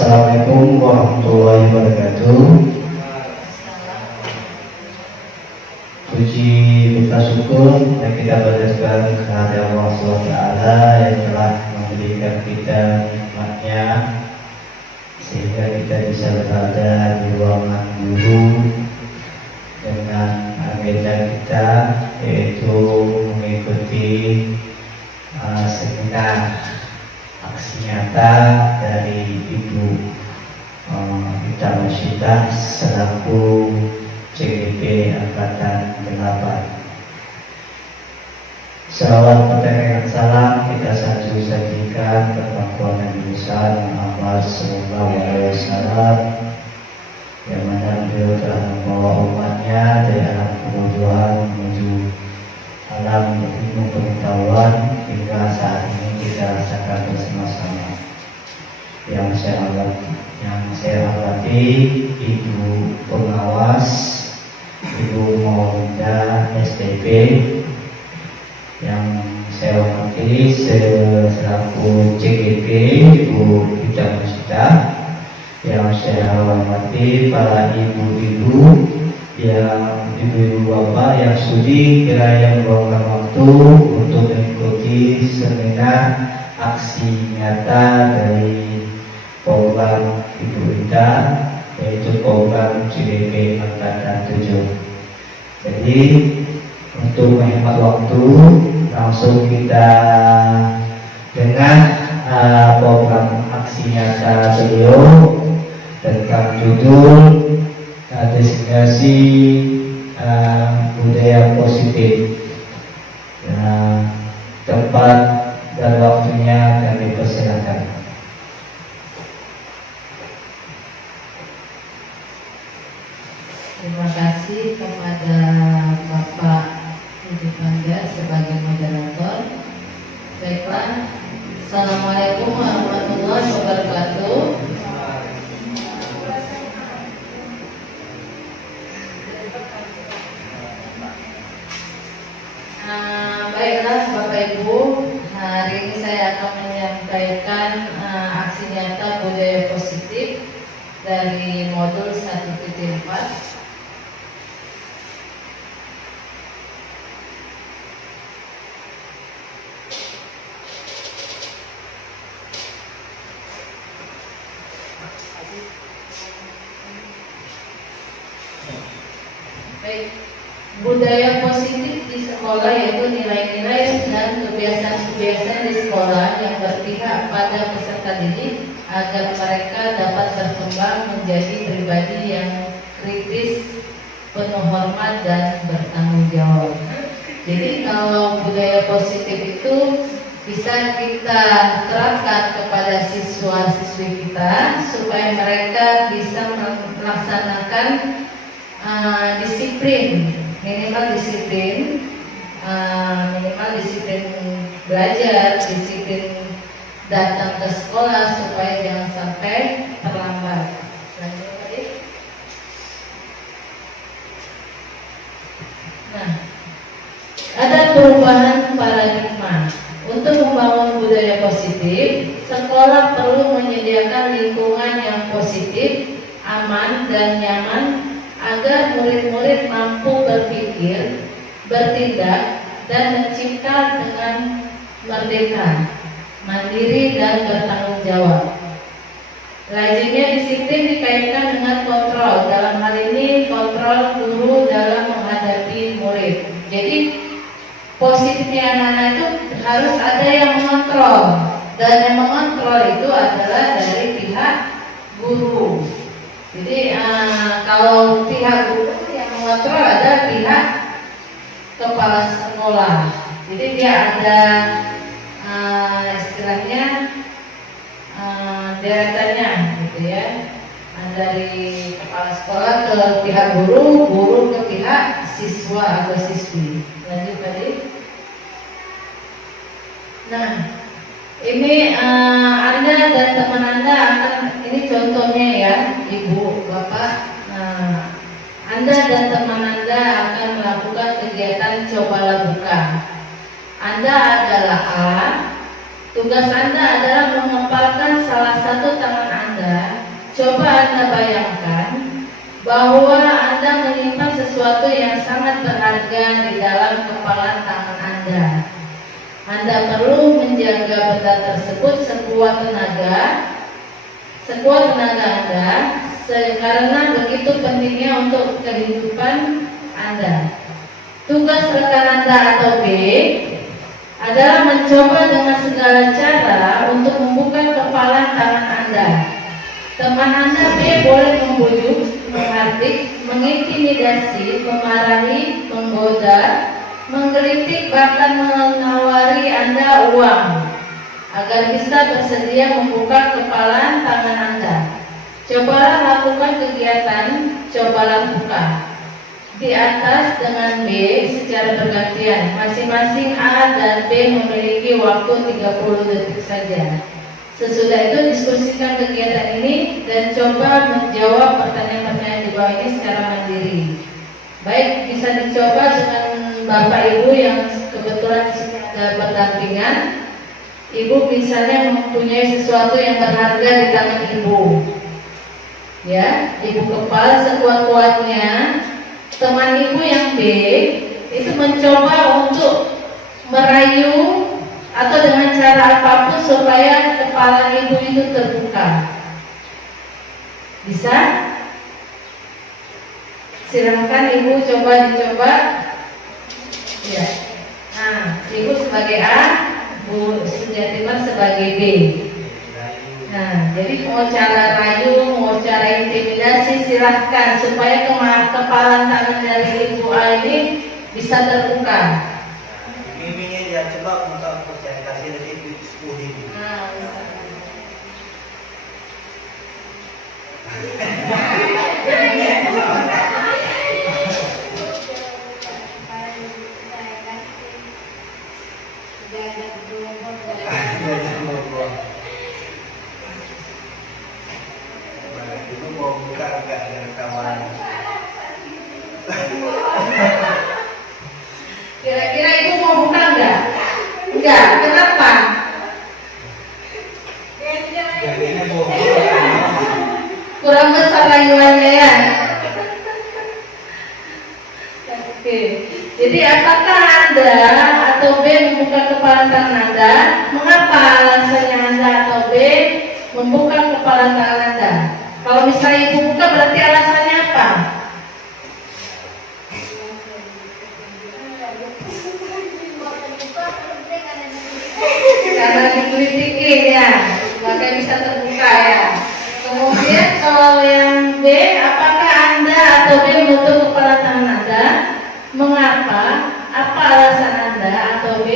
Assalamualaikum warahmatullahi wabarakatuh. Puji kita syukur yang kita berdasarkan kehadiran Allah SWT yang telah memberikan kita nikmatnya sehingga kita bisa berada di ruangan guru dengan agenda kita yaitu mengikuti seminar aksi nyata dari Ibu Gita Masyidah selaku CGP Angkatan 8. Salawat pertanyaan salam kita sajikan kepada Nabi Muhammad SAW yang mana beliau telah membawa umatnya dari alam kebodohan menuju alam ilmu pengetahuan hingga saat ini kita rasakan bersama-sama. Yang saya hormati Ibu Pengawas, Ibu Maulida STP, yang saya hormati selaku CGP Ibu Gita Masyidah, yang saya hormati para ibu-ibu, yang ibu-ibu bapak yang sudi kiranya meluangkan waktu untuk mengikuti seminar aksi nyata dari program Ibu Gita, yaitu program CGP Angkatan 7. Jadi untuk menghemat waktu langsung kita dengar program aksi nyata beliau tentang judul destinasi budaya positif. Tempat dan waktunya kami persilakan. Terima kasih kepada Bapak Budi Panda sebagai moderator. Baiklah, Assalamualaikum warahmatullahi wabarakatuh. Baiklah Bapak Ibu, hari ini saya akan menyampaikan aksi nyata budaya positif dari modul 1.4. Baik, budaya positif di sekolah yaitu nilai-nilai dan kebiasaan-kebiasaan di sekolah yang berpihak pada peserta didik agar mereka dapat berkembang menjadi pribadi yang kritis, penuh hormat dan bertanggung jawab. Jadi kalau budaya positif itu bisa kita terapkan kepada siswa-siswi kita supaya mereka bisa melaksanakan disiplin, minimal disiplin belajar, disiplin datang ke sekolah supaya jangan sampai terlambat. Nah, ada perubahan paradigma. Untuk membangun budaya positif, sekolah perlu menyediakan lingkungan yang positif, aman dan nyaman agar murid-murid mampu berpikir, bertindak, dan mencipta dengan merdeka, mandiri, dan bertanggung jawab. Lazimnya disiplin dikaitkan dengan kontrol. Dalam hal ini kontrol guru dalam menghadapi murid. Jadi positifnya anak-anak itu harus ada yang mengontrol, dan yang mengontrol itu adalah dari pihak guru. Jadi kalau pihak guru yang mengontrol ada pihak kepala sekolah. Jadi dia ada istilahnya deretannya gitu ya. Dari kepala sekolah ke pihak guru, guru ke pihak siswa atau siswi. Lanjut tadi. Nah, ini Anda dan teman Anda akan, ini contohnya ya, Ibu, Bapak. Anda dan teman Anda akan melakukan kegiatan cobalah buka. Anda adalah A. Tugas Anda adalah mengepalkan salah satu tangan Anda Anda bayangkan bahwa Anda menyimpan sesuatu yang sangat berharga di dalam kepalan tangan Anda. Anda perlu menjaga benda tersebut sekuat tenaga Anda, karena begitu pentingnya untuk kehidupan Anda. Tugas rekan Anda atau B adalah mencoba dengan segala cara untuk membuka kepalan tangan Anda. Teman Anda B boleh membujuk, menghardik, mengintimidasi, memarahi, menggoda, menggelitik, bahkan menawari Anda uang agar bisa bersedia membuka kepalan tangan Anda. Cobalah lakukan kegiatan, cobalah buka di atas dengan B secara bergantian. Masing-masing A dan B memiliki waktu 30 detik saja. Sesudah itu diskusikan kegiatan ini dan coba menjawab pertanyaan-pertanyaan di bawah ini secara mandiri. Baik, bisa dicoba dengan Bapak Ibu yang kebetulan di sini ada berdampingan. Ibu misalnya mempunyai sesuatu yang berharga di tangan Ibu. Ya, Ibu kepala sekuat-kuatnya. Teman Ibu yang B itu mencoba untuk merayu atau dengan cara apapun supaya kepala Ibu itu terbuka. Bisa? Silakan Ibu dicoba. Ya. Nah, Ibu sebagai A, Bu Sujatimar sebagai B. Nah, jadi mau cara rayu, mau cara intimidasi silahkan supaya kepalan tangan dari Ibu A ini bisa terbuka. Miminya dia coba untuk saya kasih dari 10.000. Nah, bisa. Itu mau buka enggak dengan kawan? Kira-kira Ibu mau buka enggak? Enggak, kenapa? Jadinya mau Kurang besar rayuannya ya. Oke. Jadi apakah Anda atau B membuka kepala tangan Anda? Mengapa alasannya Anda atau B membuka kepala tangan Anda? Kalau misalnya Ibu buka berarti alasannya apa? Karena dikritikin ya, makanya bisa terbuka ya. Kemudian kalau yang B, apakah Anda atau B menutup kepala tangan Anda? Mengapa? Apa alasan Anda atau B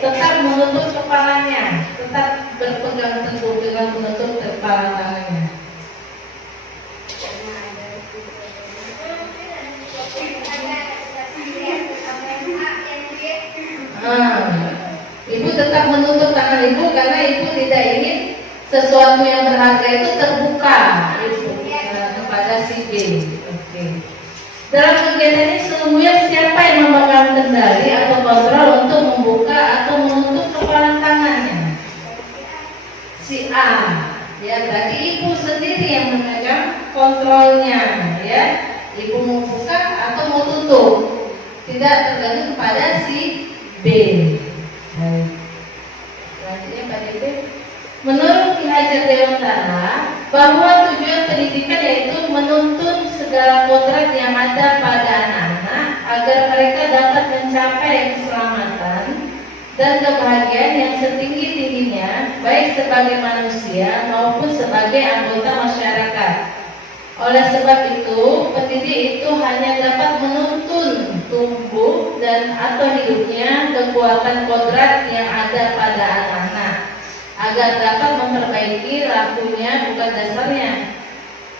tetap menutup kepalanya, tetap berpegang teguh dengan menutup kepala tangannya? Ibu tetap menutup tangan Ibu karena Ibu tidak ingin sesuatu yang berharga itu terbuka kepada si B. Oke. Dalam kegiatan ini sesungguhnya siapa yang memegang kendali atau kontrol untuk membuka atau menutup kepala tangannya? Si A. Ya, berarti Ibu sendiri yang memegang kontrolnya, ya. Ibu mau buka atau mau tutup, tidak tergantung kepada si B. Baik. Selanjutnya Pak DP. Menurut Ki Hajar Dewantara, bahwa tujuan pendidikan yaitu menuntun segala kodrat yang ada pada anak-anak agar mereka dapat mencapai keselamatan dan kebahagiaan yang setinggi-tingginya, baik sebagai manusia maupun sebagai anggota masyarakat. Oleh sebab itu, pendidik itu hanya dapat menuntun tumbuh dan atau hidupnya kekuatan kodrat yang ada pada anak-anak agar dapat memperbaiki lakunya, bukan dasarnya,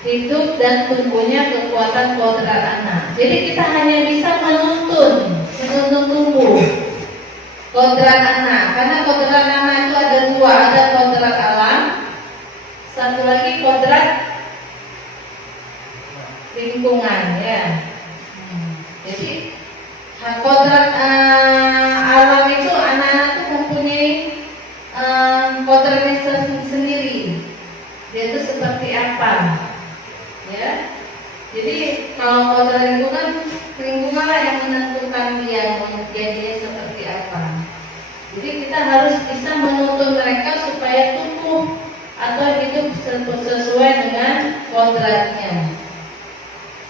hidup dan tumbuhnya kekuatan kodrat anak. Jadi kita hanya bisa menuntun tumbuh kodrat anak, karena kodrat anak itu ada dua, ada kodrat alam, satu lagi kodrat lingkungan, ya. Jadi kodrat alam itu anak-anak itu mempunyai kodratnya sendiri. Dia itu seperti apa? ya. Jadi kalau kodrat lingkunganlah yang menentukan dia seperti apa. Jadi kita harus bisa menuntun mereka supaya tumbuh atau hidup sesuai dengan kodratnya.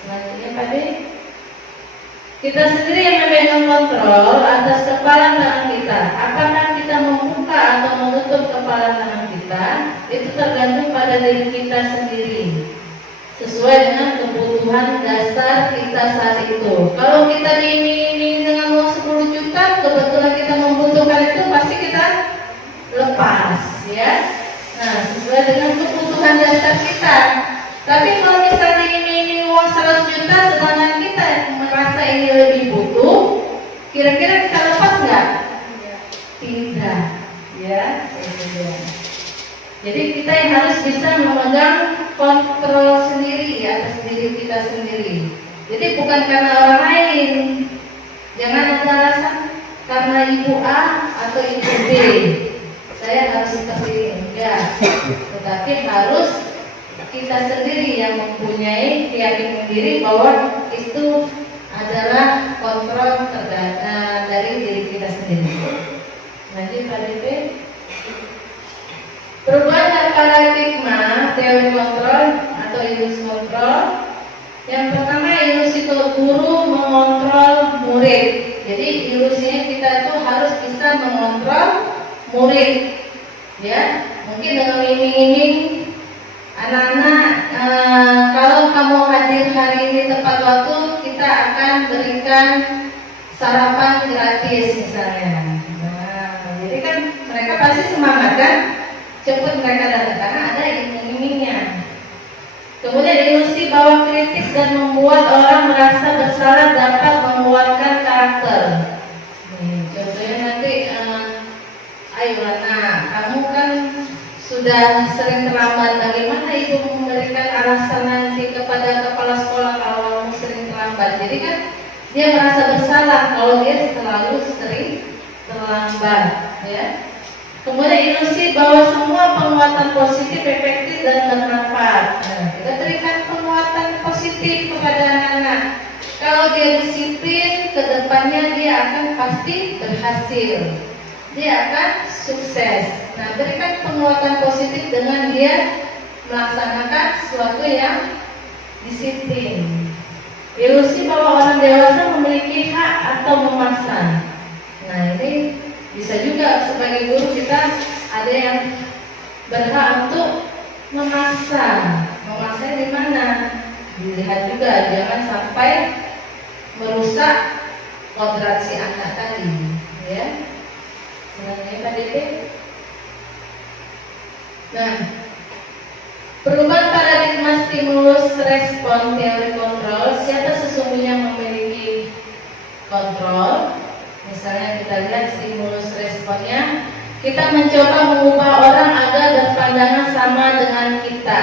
Selanjutnya Pak D, kita sendiri yang memegang kontrol atas kepala tangan kita. Apakah kita membuka atau menutup kepala tangan kita, itu tergantung pada diri kita sendiri, sesuai dengan kebutuhan dasar kita saat itu. Kalau kita diiming-iming dengan uang 10 juta, kebetulan kita membutuhkan itu, pasti kita lepas, ya. Nah, sesuai dengan kebutuhan dasar kita. Tapi kalau misalnya ini uang 100 juta, sedangkan kita merasa ini lebih butuh, kira-kira kita lepas nggak? Tidak, ya. Jadi kita yang harus bisa memegang kontrol sendiri atas diri kita sendiri. Jadi bukan karena orang lain. Jangan ada alasan karena ibu A atau ibu B saya harus seperti ini, enggak. Tetapi harus kita sendiri yang mempunyai keyakinan diri bahwa itu adalah kontrol dari diri kita sendiri. Lanjut Pak DP. Perubahan paradigma teori kontrol atau ilusi kontrol. Yang pertama, ilusi guru mengontrol murid. Jadi ilusinya kita tuh harus bisa mengontrol murid, ya. Mungkin dengan iming-iming anak-anak, kalau kamu hadir hari ini tepat waktu, kita akan berikan sarapan gratis misalnya. Nah, jadi kan mereka pasti semangat kan, cepat mereka datang karena ada iming-imingnya. Kemudian ilusi bahwa kritik dan membuat orang merasa bersalah dapat menguatkan karakter. Contohnya nanti, ayo anak, kamu kan sudah sering terlambat. Bagaimana ibu memberikan alasan nanti kepada kepala sekolah kalau kamu sering terlambat? Jadi kan dia merasa bersalah kalau dia selalu sering terlambat, ya. Kemudian ilusi bahwa semua penguatan positif efektif dan bermanfaat. Nah, kita berikan penguatan positif kepada anak-anak. Kalau dia disiplin, kedepannya dia akan pasti berhasil. Dia akan sukses. Nah, berikan penguatan positif dengan dia melaksanakan sesuatu yang disiplin. Ilusi bahwa orang dewasa memiliki hak atau memaksa. Nah, ini bisa juga sebagai guru kita ada yang berhak untuk memaksa. Memaksa di mana? Dilihat juga, jangan sampai merusak kodrat si anak tadi, ya. Selanjutnya Pak DP. Nah, perubahan paradigma stimulus respon teori kontrol. Siapa sesungguhnya memiliki kontrol? Misalnya kita lihat stimulus responnya, kita mencoba mengubah orang agar berpandangan sama dengan kita.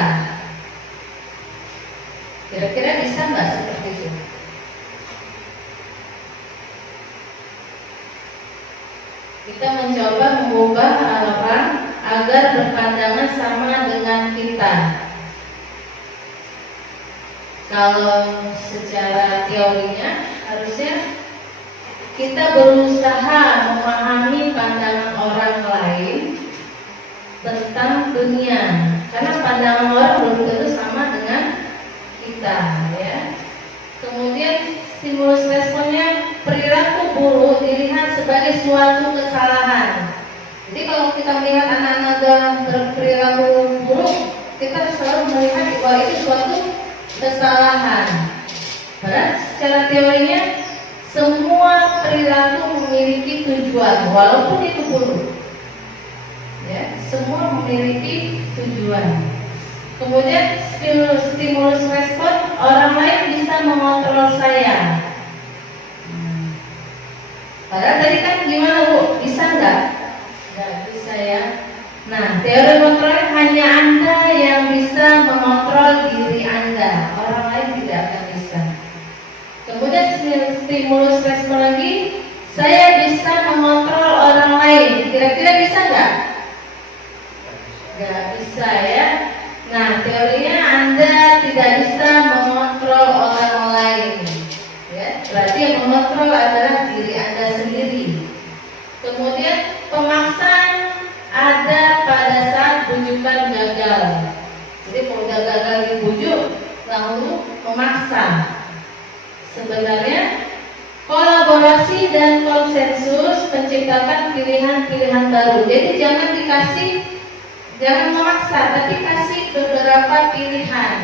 Kira-kira bisa nggak seperti itu? Kita mencoba mengubah orang agar berpandangan sama dengan kita. Kalau secara teorinya harusnya kita berusaha memahami pandangan orang lain tentang dunia, karena pandangan orang belum tentu sama dengan kita, ya. Kemudian stimulus responnya, perilaku buruk dilihat sebagai suatu kesalahan. Jadi kalau kita melihat anak-anak dalam berperilaku buruk, kita selalu melihat bahwa itu suatu kesalahan. Padahal secara teorinya semua perilaku memiliki tujuan, walaupun itu buruk, ya, semua memiliki tujuan. Kemudian stimulus respon, orang lain bisa mengontrol saya. Padahal tadi kan gimana Bu? Bisa nggak? Nggak bisa, ya. Nah, teori kontrol hanya Anda yang bisa mengontrol diri Anda, orang lain tidak akan bisa. Kemudian stimulus respon lagi, saya bisa mengontrol orang lain. Kira-kira bisa nggak? Nggak bisa, ya. Nah, teorinya Anda tidak bisa Jadi kalau udah gagal dibujuk, lalu memaksa. Sebenarnya kolaborasi dan konsensus menciptakan pilihan-pilihan baru. Jadi jangan memaksa, tapi kasih beberapa pilihan.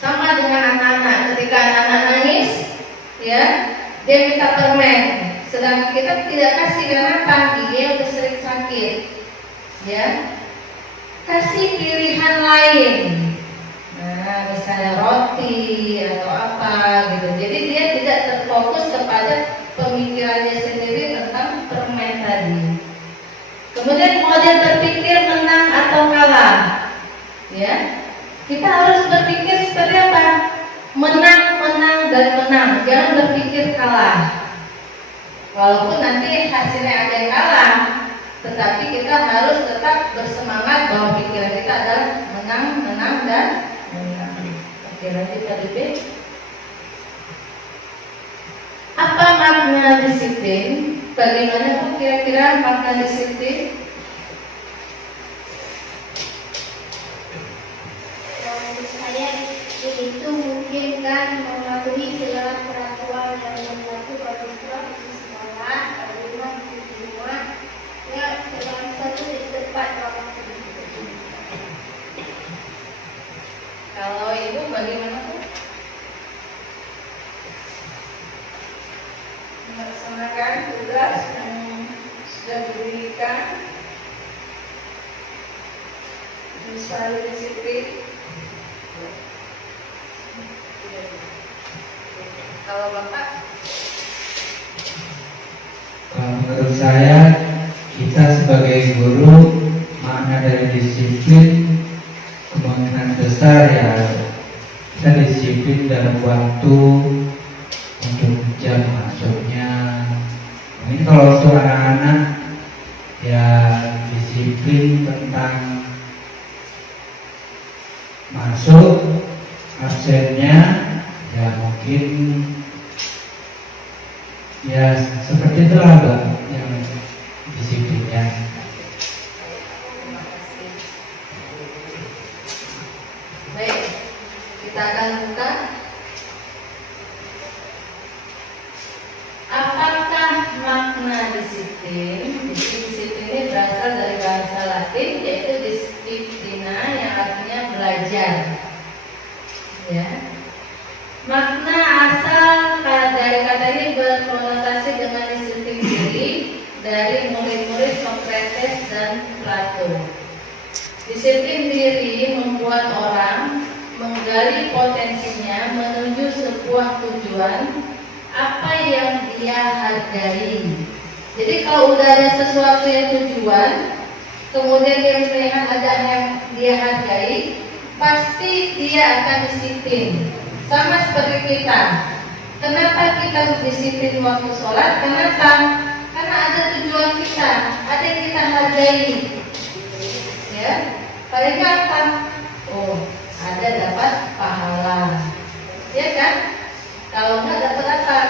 Sama dengan anak-anak, ketika anak-anak nangis, ya, dia minta permen. Sedangkan kita tidak kasih karena pagi dia udah sering sakit, ya. Kasih pilihan lain. Nah, misalnya roti atau apa gitu. Jadi dia tidak terfokus kepada pemikirannya sendiri tentang permen tadi. Kemudian model berpikir menang atau kalah, ya. Kita harus berpikir seperti apa? Menang, dan menang. Jangan berpikir kalah. Walaupun nanti hasilnya ada yang kalah, tetapi kita harus tetap bersemangat bahwa pikiran kita adalah menang, dan menang. Oke, lanjut tadi B. Apa makna disiplin? Bagaimana pun kira-kira makna disiplin? Menurut saya itu mungkin kan mematuhi segala peraturan yang berlaku bagi di sekolah, di rumah, di rumah, ya segala sesuatu di tempat waktu. Kalau ibu bagaimana tuh? Melaksanakan tugas yang sudah diberikan, bisa disiplin. Kalau Bapak? Kalau menurut saya, kita sebagai guru, makna dari disiplin kemungkinan besar ya kita disiplin dalam waktu untuk jam masuknya. Ini kalau untuk anak-anak ya disiplin tentang masuk absennya ya mungkin ya seperti itulah Bang yang disiplinnya. Terima kasih. Baik, kita akan buka. Apakah makna disiplin? Disiplin ini berasal dari bahasa Latin yaitu disciplina yang artinya belajar. Ya. Makna asal dari kata ini berkonotasi dengan disiplin diri dari murid-murid Socrates dan Plato. Disiplin diri membuat orang menggali potensinya menuju sebuah tujuan apa yang dia hargai. Jadi kalau udah ada sesuatu yang tujuan, kemudian dia melihat ada yang dia hargai, pasti dia akan disiplin. Sama seperti kita. Kenapa kita disiplin waktu sholat? Kenapa? Karena ada tujuan kita, ada yang kita hargai. Ya, paling apa? Oh, ada dapat pahala. Ya kan? Kalau enggak dapat apa?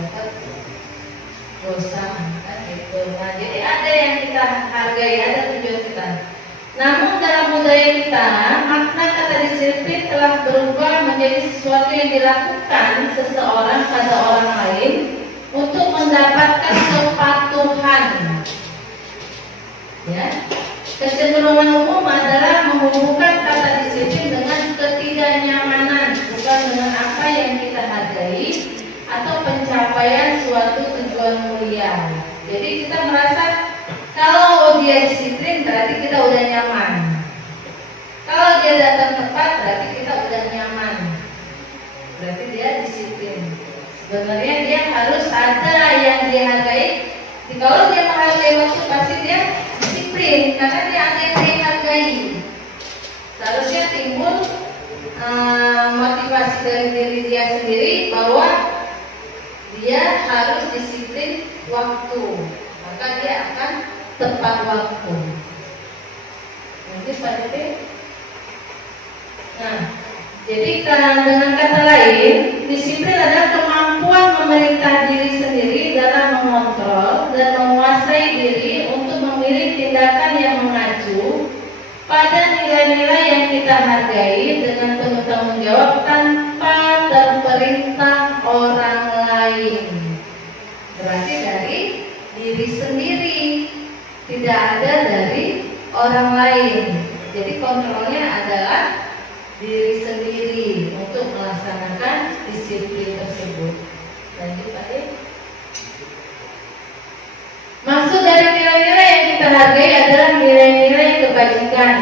Dapat dosa kan gitu. Nah, jadi ada yang kita hargai, ada tujuan kita. Namun dalam budaya kita, makna kata disiplin telah berubah menjadi sesuatu yang dilakukan seseorang pada orang lain untuk mendapatkan kepatuhan. Ya, kecenderungan umum adalah menghubungkan kata disiplin dengan ketidaknyamanan, bukan dengan apa yang kita hargai atau pencapaian suatu tujuan mulia. Jadi kita merasa kalau dia disiplin berarti kita udah nyaman. Kalau dia datang tepat berarti kita udah nyaman. Berarti dia disiplin. Sebenarnya dia harus ada yang dia hargai. Kalau dia menghargai waktu pasti dia disiplin karena dia ada yang dia hargai. Seharusnya timbul motivasi dari diri dia sendiri bahwa dia harus disiplin waktu. Maka dia akan tepat waktu. Nanti Pak Dede. Nah, jadi dengan kata lain, disiplin adalah kemampuan memerintah diri sendiri dalam mengontrol dan menguasai diri untuk memilih tindakan yang mengacu pada nilai-nilai yang kita hargai dengan penuh tanggung jawab tanpa terperintah orang lain. Berarti dari diri sendiri, tidak ada dari orang lain. Jadi kontrolnya adalah diri sendiri untuk melaksanakan disiplin tersebut. Lanjut Pak De. Maksud dari nilai-nilai yang kita hargai adalah nilai-nilai kebajikan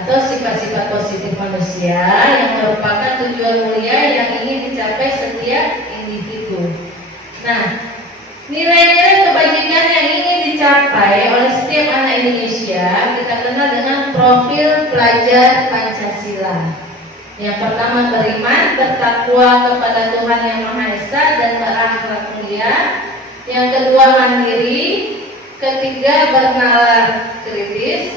atau sifat-sifat positif manusia yang merupakan tujuan mulia yang ingin dicapai setiap individu. Nah, nilai-nilai kebajikan yang ingin dicapai oleh setiap anak Indonesia kita kenal dengan profil pelajar Pancasila. Yang pertama beriman, bertakwa kepada Tuhan Yang Maha Esa dan berakhlak mulia. Yang kedua mandiri. Ketiga bernalar kritis.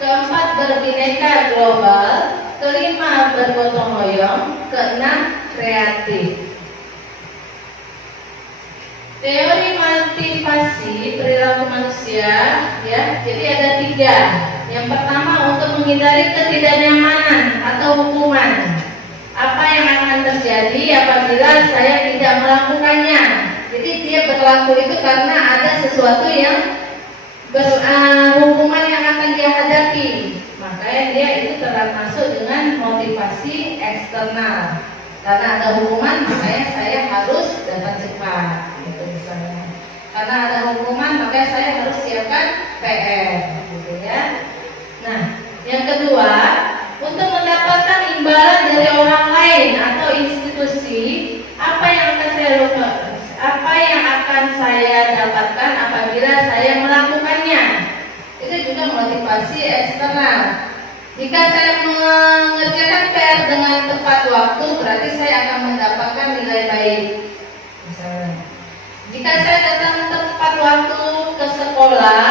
Keempat berbineka global. Kelima bergotong royong. Keenam kreatif. Teori motivasi perilaku manusia, ya, jadi ada 3. Yang pertama untuk menghindari ketidaknyamanan atau hukuman. Apa yang akan terjadi apabila saya tidak melakukannya? Jadi dia berlaku itu karena ada sesuatu yang hukuman yang akan dia hadapi. Makanya dia itu termasuk dengan motivasi eksternal. Karena ada hukuman, makanya saya harus dapat cepat. Karena ada hukuman, makanya saya harus siapkan PR, gitu ya. Nah, yang kedua, untuk mendapatkan imbalan dari orang lain atau institusi, apa yang akan saya dapatkan apabila saya melakukannya? Itu juga motivasi eksternal. Jika saya mengerjakan PR dengan tepat waktu, berarti saya akan mendapatkan nilai baik. Misalnya, jika saya datang tepat waktu ke sekolah,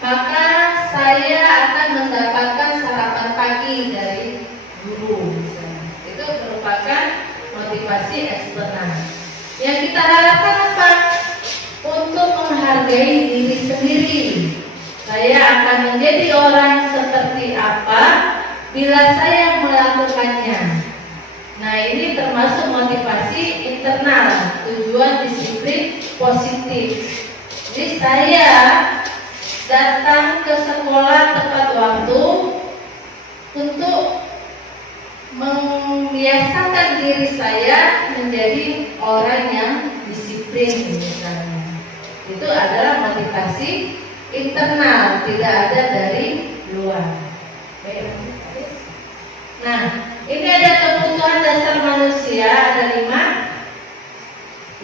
maka saya akan mendapatkan sarapan pagi dari guru. Misalnya. Itu merupakan motivasi eksternal. Yang kita harapkan apa? Untuk menghargai diri sendiri. Saya akan menjadi orang seperti apa bila saya melakukannya. Nah, ini termasuk motivasi internal, tujuan disiplin positif. Jadi saya datang ke sekolah tepat waktu untuk membiasakan diri saya menjadi orang yang disiplin misalnya. Itu adalah motivasi internal, tidak ada dari luar. Nah, ini ada kebutuhan dasar manusia, ada 5.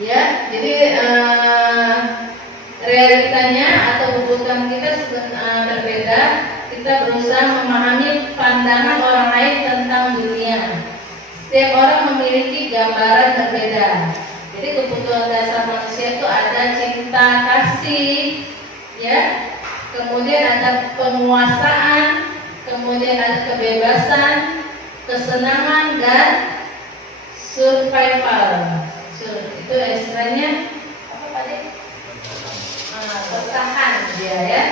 Ya, jadi realitanya atau kebutuhan kita berbeda. Kita berusaha memahami pandangan orang lain tentang dunia. Setiap orang memiliki gambaran berbeda. Jadi kebutuhan dasar manusia itu ada cinta kasih, ya. Kemudian ada penguasaan, kemudian ada kebebasan, kesenangan dan survival. Itu istilahnya apa tadi? Bertahan dia ya.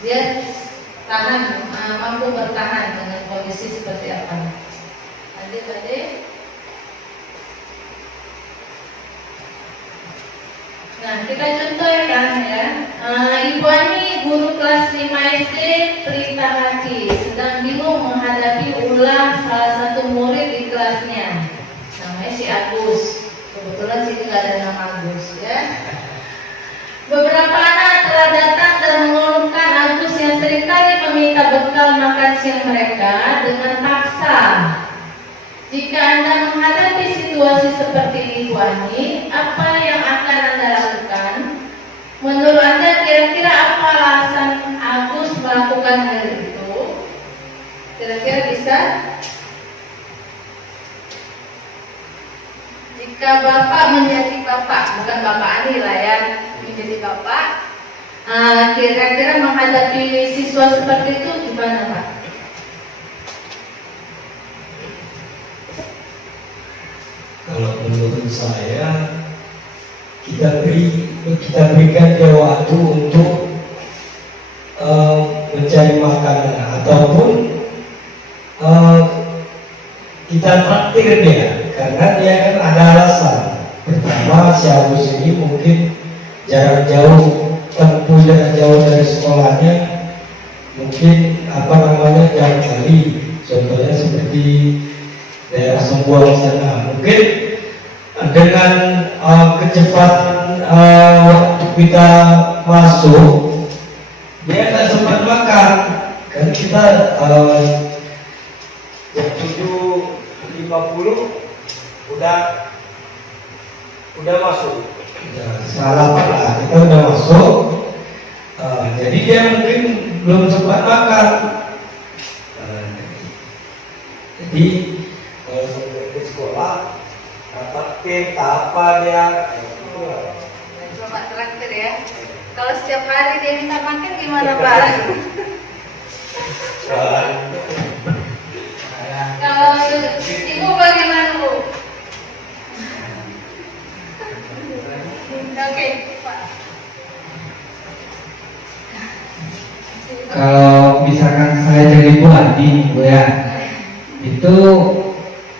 Dia tahan, mampu bertahan dengan kondisi seperti apa. Tadi. Nah, kita contohkan ya. Ibu Ani, guru kelas 5 SD Pelita Hati, sedang bingung menghadapi ulah salah satu murid di kelasnya. Namanya si Agus. Kebetulan sini nggak ada nama Agus ya. Beberapa anak telah datang dan mengeluhkan Agus yang seringkali meminta bekal makan siang mereka dengan paksa. Jika Anda menghadapi situasi seperti ini, Bu Ani, apa yang akan Anda lakukan? Menurut Anda kira-kira apa alasan Agus melakukan hal itu? Kira-kira bisa? Jika Bapak menjadi Bapak, bukan Bapak Ani lah ya, menjadi Bapak, kira-kira menghadapi siswa seperti itu gimana Pak? Kalau menurut saya, kita berikan dia waktu untuk mencari makanan ataupun kita traktir dia karena dia kan ada alasan. Pertama, si Agus ini mungkin jarak jauh, tempuh jarak jauh dari sekolahnya mungkin jauh kali, contohnya seperti daerah Sembuang sana. Mungkin dengan kecepatan waktu kita masuk, dia nggak sempat makan. Kan kita jam 7.50 udah masuk. Salah lah, kita udah masuk. Jadi dia mungkin belum sempat makan. Jadi kalau sampai ke sekolah, kata apa dia? Coba traktir ya. Kalau setiap hari dia minta makan gimana Pak? Kalau ibu bagaimana Bu? Oke, Pak. Kalau misalkan saya jadi Bu Adi, Bu ya, itu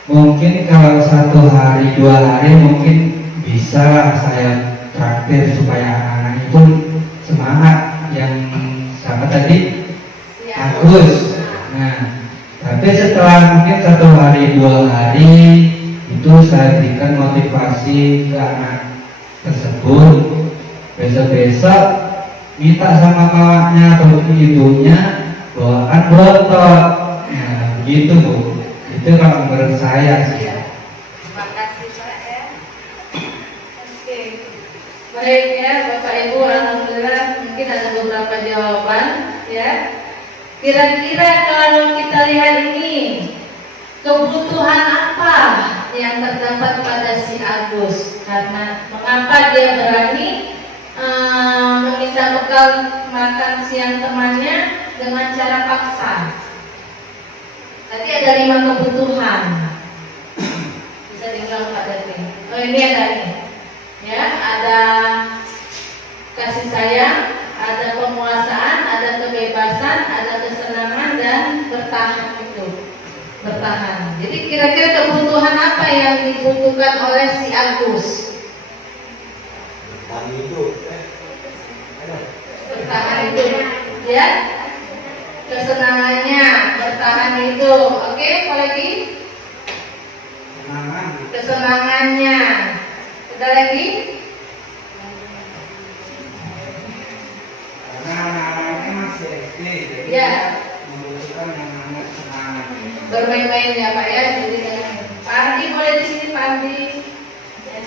mungkin kalau 1 hari 2 hari mungkin bisa saya traktir supaya anak-anak itu semangat. Yang siapa tadi? Agus. Nah, tapi setelah mungkin 1 hari 2 hari itu saya berikan motivasi ke anak tersebut. Besok-besok minta sama mamanya atau ibunya bawakan botol. Nah, begitu Bu. Itu kalau menurut saya sih. Terima kasih Pak ya. Oke. Baik ya Bapak Ibu, alhamdulillah mungkin ada beberapa jawaban ya. Kira-kira kalau kita lihat ini, kebutuhan apa yang terdapat pada si Agus? Karena mengapa dia berani meminta bekal makan siang temannya dengan cara paksa? Tadi ada 5 kebutuhan. Bisa diulang Pak Dati. Oh ini ada ini. Ya, ada kasih sayang, ada penguasaan, ada kebebasan, ada kesenangan dan bertahan itu. Bertahan. Jadi kira-kira kebutuhan apa yang dibutuhkan oleh si Agus? Bertahan itu, ya. Kesenangannya, bertahan itu. Oke, apa lagi? Kesenangannya. Ada lagi? Karena anak-anaknya masih SD, jadi Ya. membutuhkan yang namanya semangat. Bermain-main ya Pak ya. Jadi Pak Andi boleh di sini Pak Andi. Ya.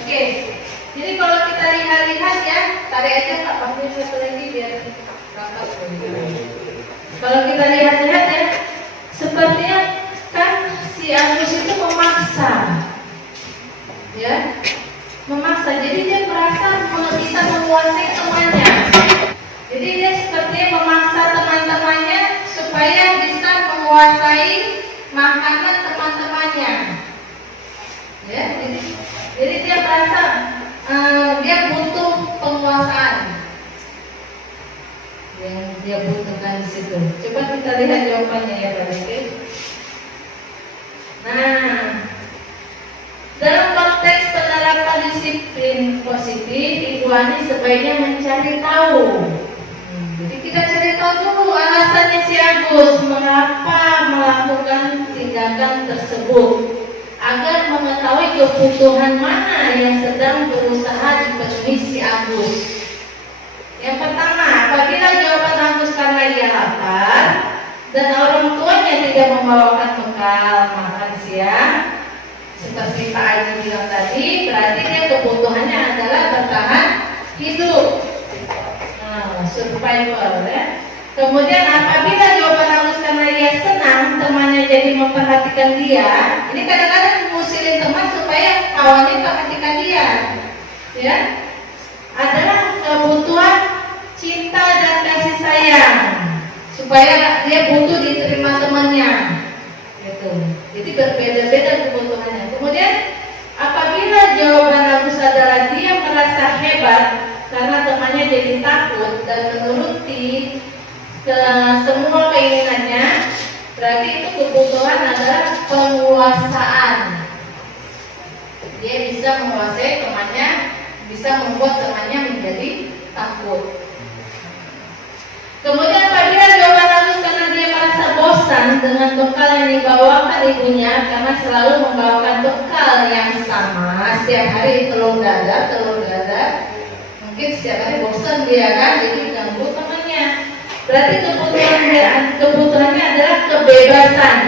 Oke. Jadi kalau kita lihat ya, tarik aja Pak Andi satu lagi biar rapat. Kalau kita lihat-lihat ya, sepertinya kan si Agus itu memaksa, ya, memaksa. Jadi dia merasa bisa menguasai temannya. Jadi dia sepertinya memaksa teman-temannya supaya bisa menguasai makanan teman-temannya. Ya, jadi dia merasa dia butuh penguasaan yang dia butuhkan di situ. Coba kita lihat jawabannya ya Pak Devi. Nah, dalam konteks penerapan disiplin positif, Ibu Ani sebaiknya mencari tahu. Jadi kita cari tahu dulu alasannya si Agus mengapa melakukan tindakan tersebut, agar mengetahui kebutuhan mana yang sedang berusaha dipenuhi si Agus. Yang pertama, apabila jawaban Agus karena ia lapar dan orang tuanya tidak membawakan bekal makan siang, seperti Pak Adi bilang tadi, berarti dia kebutuhannya adalah bertahan hidup, survival ya. Kemudian apabila jawaban Agus karena ia senang temannya jadi memperhatikan dia, ini kadang-kadang ngusilin teman supaya kawannya perhatikan dia, ya, adalah kebutuhan cinta dan kasih sayang, supaya dia butuh diterima temannya, gitu. Jadi berbeda-beda kebutuhannya. Kemudian apabila jawaban Agus adalah dia merasa hebat karena temannya jadi takut dan menuruti ke semua keinginannya, Berarti itu kebutuhan adalah penguasaan. Dia bisa menguasai temannya, bisa membuat temannya menjadi takut. Kemudian apabila jawaban halus karena dia merasa bosan dengan bekal yang dibawakan ibunya, karena selalu membawakan bekal yang sama setiap hari, telur dadar, mungkin setiap hari bosan dia kan, jadi ganggu temannya. Berarti kebutuhannya adalah kebebasan.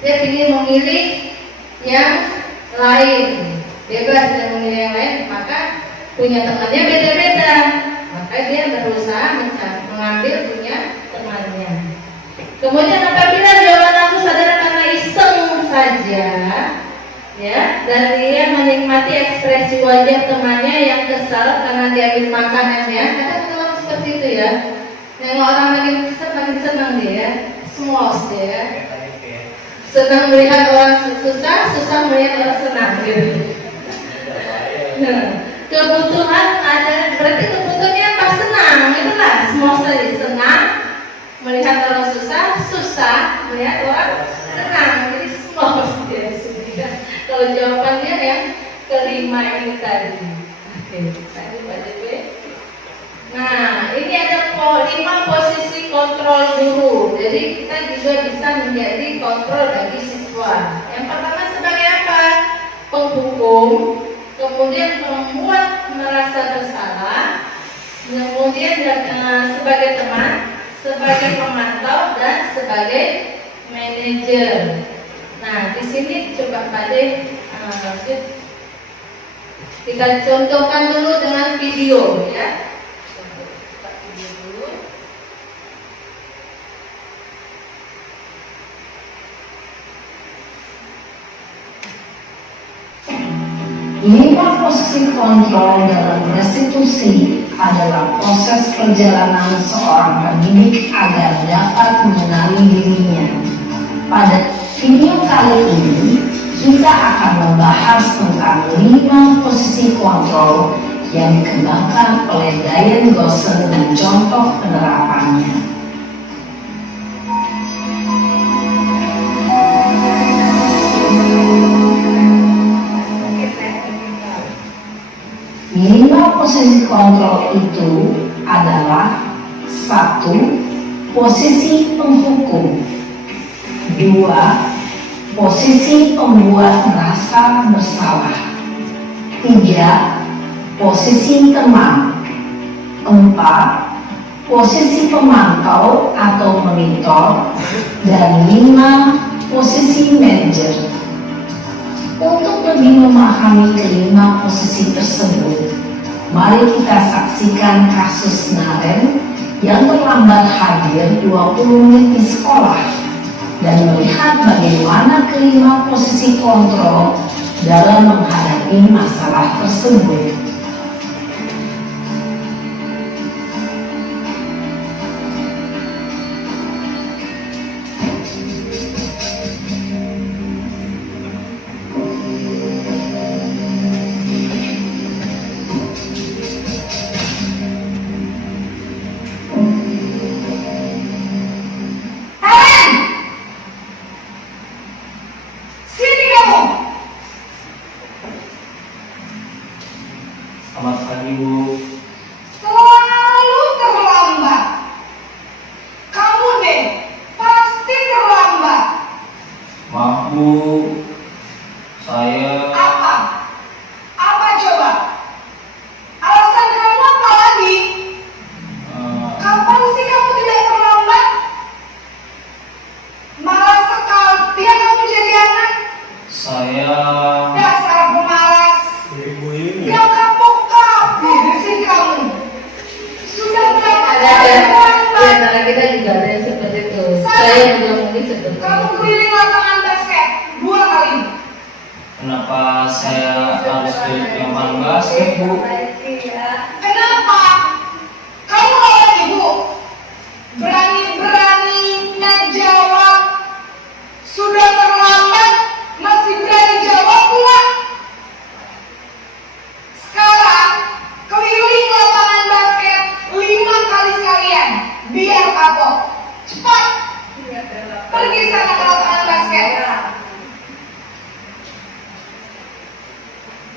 Dia ingin memilih yang lain, bebas dan memilih yang lain, maka punya temannya beda-beda. Maka dia berusaha mengambil punya temannya. Kemudian apabila jawaban halus adalah karena iseng saja, ya, dan dia menikmati ekspresi wajah temannya yang kesal karena diambil makanannya, kadang orang seperti itu ya. Nengok orang makin senang dia, semos dia. Senang melihat orang susah, susah melihat orang senang gitu. Kebutuhan ada, berarti kebutuhannya apa? Senang, itulah semua tadi, senang melihat orang susah, susah melihat orang senang. Jadi semua dia sudah. Kalau jawabannya yang kelima ini tadi. Oke, tadi Pak JP. Nah, ini ada 5 posisi kontrol guru. Jadi kita juga bisa menjadi kontrol bagi siswa. Yang pertama sebagai apa? Penghukum. Kemudian membuat merasa bersalah, kemudian sebagai teman, sebagai pemantau, dan sebagai manajer. Nah, di sini coba Pak De, kita contohkan dulu dengan video ya. Lima posisi kontrol dalam restitusi adalah proses perjalanan seorang pendidik agar dapat mengenali dirinya. Pada video kali ini, kita akan membahas tentang 5 posisi kontrol yang dikembangkan oleh Diane Gosson dan contoh penerapannya. Lima posisi kontrol itu adalah 1. Posisi penghukum, 2. Posisi pembuat merasa bersalah, 3. Posisi teman, 4. Posisi pemantau atau monitor, dan 5. Posisi manajer. Untuk lebih memahami kelima posisi tersebut, mari kita saksikan kasus Naren yang terlambat hadir 20 menit di sekolah dan melihat bagaimana kelima posisi kontrol dalam menghadapi masalah tersebut. Selamat pagi, Bu. Selalu terlambat. Kamu deh, pasti terlambat. Maaf, Bu. Saya Apa? Apa coba? Alasan kamu apa lagi? Kapan sih kamu tidak terlambat? Malas sekali ya kamu jadi anak. saya Dasar pemalas. Ibu-ibu. Gak kapok-kapok sih kamu. Sudah berapa Ada kali di terlambat? antara kita juga ada yang seperti itu. Saya- Saya juga mungkin seperti Kamu itu. keliling lapangan basket 2 kali. Kenapa saya harus keliling lapangan basket, Bu? Kenapa? Kamu lawan ibu. Berani-beraninya jawab. Sudah terlambat, masih berani jawab pula. Sekarang keliling lapangan basket 5 kali sekalian. Biar kapok. Cepat. Pergi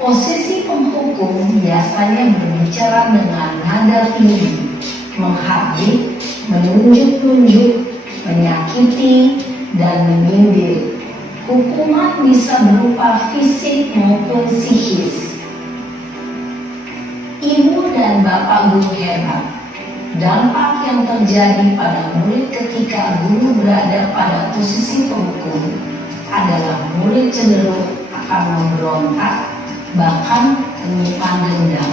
Posisi penghukum biasanya berbicara dengan nada tinggi, menghardik, menunjuk-nunjuk, menyakiti, dan menyindir. Hukuman bisa berupa fisik maupun psikis. Ibu dan bapak guru hebat. Dampak yang terjadi pada murid ketika guru berada pada posisi penghukum adalah murid cenderung akan memberontak, bahkan menyimpan dendam.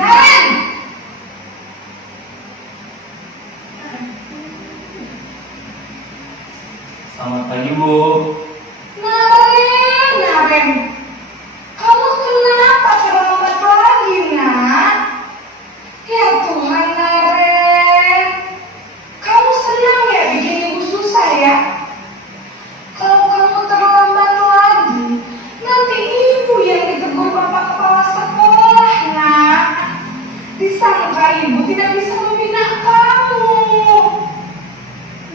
Naren! Selamat pagi, Bu. Naren, kamu kenapa terlambat lagi, nak? Ya Tuhan, Naren, kamu senang ya bikin ibu susah ya? Kalau kamu terlambat lagi, nanti ibu yang ditegur bapak kepala sekolah, nak. Disangka ibu tidak bisa membina kamu.